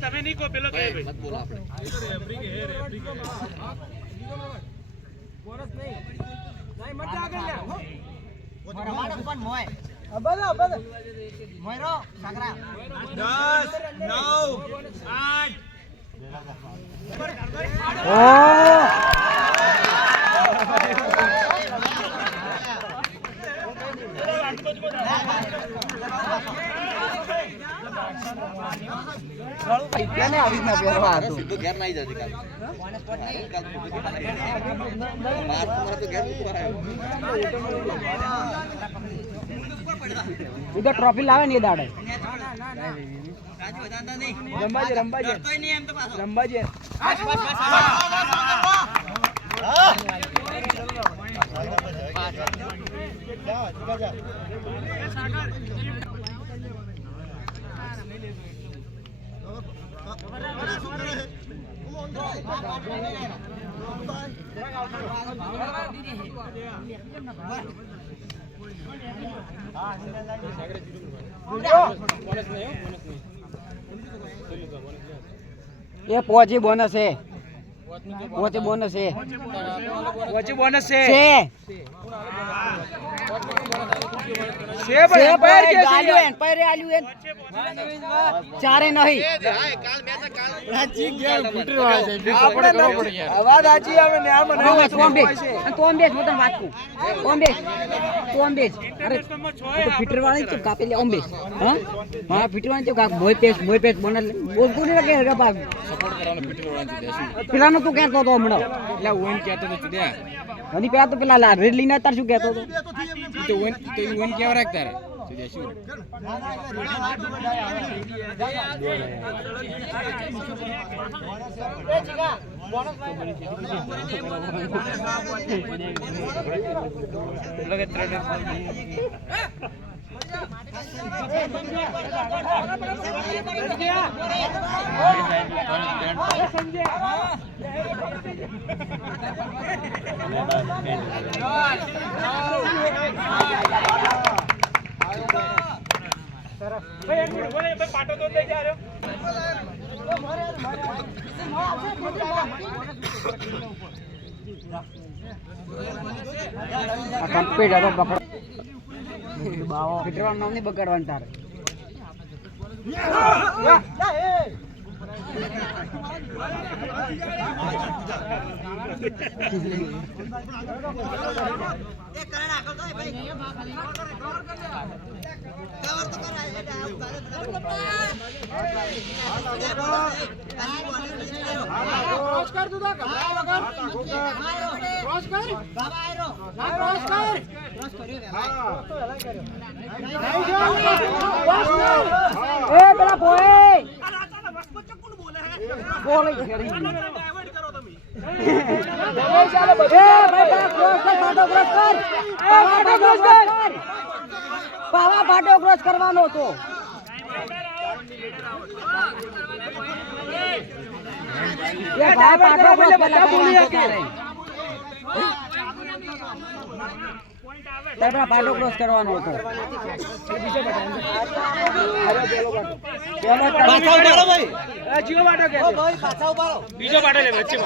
તમે નહીં કહો પેલો કે ટ્રોફી લાવે ને એ દાડે રંબાજી ये पहुंची बोनस है पहुंची बोनस है પછી બોનસ છે चारे नहीं ફીટર વાળી ચૂપ કાપી લે ઓમ્બેજ હા ફીટર વાળી ચૂપ મોય પેસ બોનલ બોલતું નહીં કે ભાગ સપોર્ટ કરવાનો ફીટર વાળી પેલાનો તું કહેતો હતો હમણાં એટલે ઓન કહેતો તો ચુડ્યા અને પેલા તો પેલા રેડ લઈને તાર શું કહેતો હતો તો ઓન કેવા રાખતા રે ચુડ્યા શું પાટો તો લઈ જાય ફીટરવાનું નામ નહીં બગાડવાનું તારે પેલા બોલે પાવા ભાટો ક્રોસ કરવાનો હતો પાટો ક્રોસ કરવાનો હતો બીજો પાટો લે વચ્ચે